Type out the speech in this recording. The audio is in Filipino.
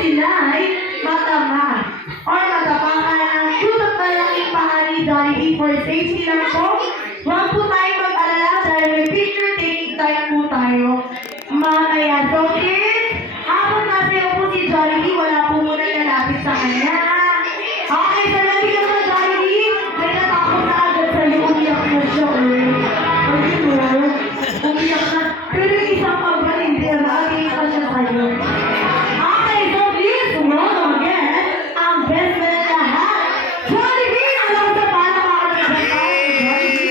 sila ay matama or matapakan ng cute at malaking pahari Jollibee for safety lang po. Huwag po tayo mag-alala dahil may picture taking time po tayo. Mamaya, so kids, habang nasa po si Jollibee, wala po muna lalapit sa kanya. Okay, so nandito ka sa Jollibee, may natakot na agad sa'yo, umiyak na siya. Ayun, umiyak na. Pero yung isang pagban, hindi na nakikita siya sa'yo. Okay, so please, welcome again, ang best man na lahat. Jollibee, alam sa palakpakan ng Jollibee.